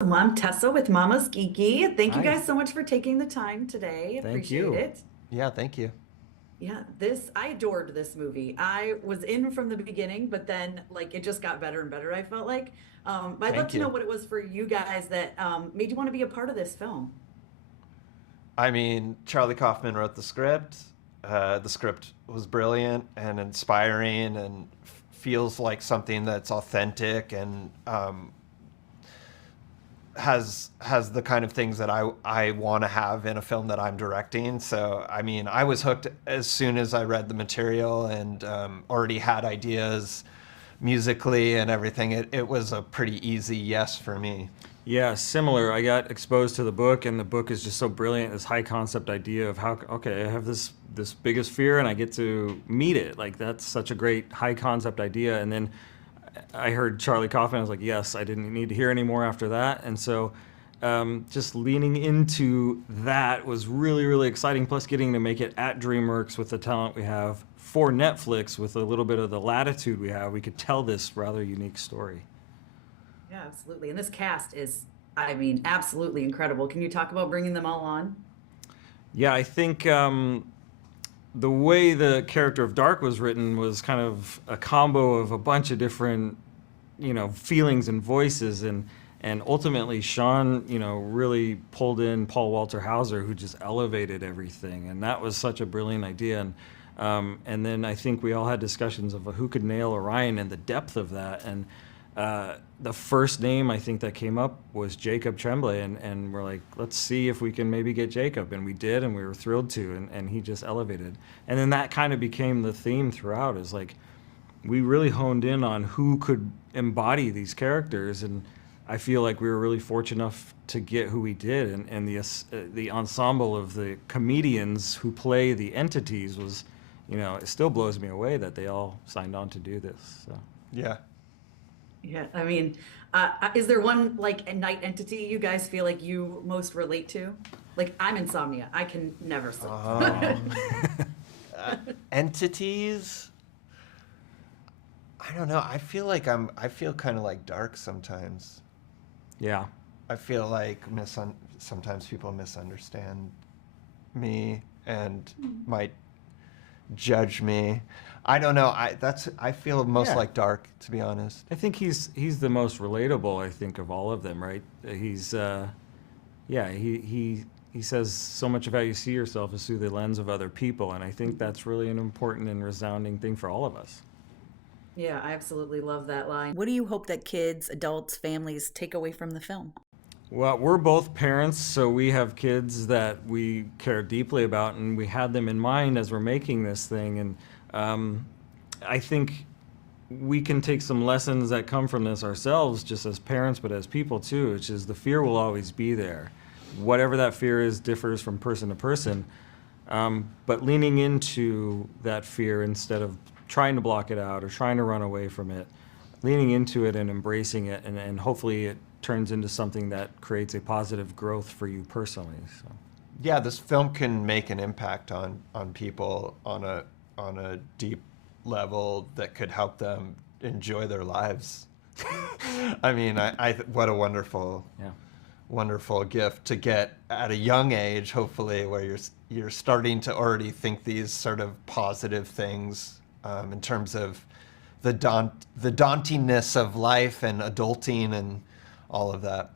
Well, I'm Tessa with Mama's Geeky. Thank you Hi, guys so much for taking the time today. thank Appreciate you. it. Yeah, thank you. Yeah, I adored this movie. I was in from the beginning, but then like it just got better and better, I felt like. But I'd love Thank to know you. what it was for you guys that made you want to be a part of this film. I mean, Charlie Kaufman wrote the script. The script was brilliant and inspiring and feels like something that's authentic and has the kind of things that I want to have in a film that I'm directing. So, I mean, I was hooked as soon as I read the material and already had ideas musically and everything. It was a pretty easy yes for me. Yeah, similar. I got exposed to the book, and the book is just so brilliant. This high concept idea of how okay, I have this biggest fear, and I get to meet it. Like that's such a great high concept idea. And then I heard Charlie Kaufman. I was like, yes, I didn't need to hear any more after that. And so, just leaning into that was really really exciting. Plus, getting to make it at DreamWorks with the talent we have for Netflix, with a little bit of the latitude we have, we could tell this rather unique story. Yeah, absolutely. And this cast is, I mean, absolutely incredible. Can you talk about bringing them all on? Yeah, I think the way the character of Dark was written was kind of a combo of a bunch of different, feelings and voices, and ultimately Sean, really pulled in Paul Walter Hauser, who just elevated everything, and that was such a brilliant idea. And then I think we all had discussions of who could nail Orion and the depth of that. And the first name I think that came up was Jacob Tremblay, and we're like, let's see if we can maybe get Jacob, and we did, and we were thrilled to, and he just elevated. And then that kind of became the theme throughout. Is like we really honed in on who could embody these characters, and I feel like we were really fortunate enough to get who we did, and the ensemble of the comedians who play the entities was, it still blows me away that they all signed on to do this. So. Yeah. Yeah, I mean, is there one like a night entity you guys feel like you most relate to? Like I'm insomnia. I can never sleep. Um, Entities. I don't know. I feel like I feel kind of like Dark sometimes. Yeah. I feel like sometimes people misunderstand me and might judge me. I don't know. I feel most Yeah. like Dark, to be honest. I think he's the most relatable. I think of all of them, right? He's yeah. He says so much of how you see yourself is through the lens of other people, and I think that's really an important and resounding thing for all of us. Yeah, I absolutely love that line. What do you hope that kids, adults, families take away from the film? Well, we're both parents, so we have kids that we care deeply about, and we had them in mind as we're making this thing. And I think we can take some lessons that come from this ourselves, just as parents, but as people too, which is the fear will always be there. Whatever that fear is differs from person to person. But leaning into that fear instead of trying to block it out or trying to run away from it, leaning into it and embracing it, and hopefully it turns into something that creates a positive growth for you personally. So. Yeah, this film can make an impact on people on a deep level that could help them enjoy their lives. I mean, I what a Yeah. wonderful gift to get at a young age, hopefully, where you're starting to already think these sort of positive things in terms of the dauntingness of life and adulting and all of that.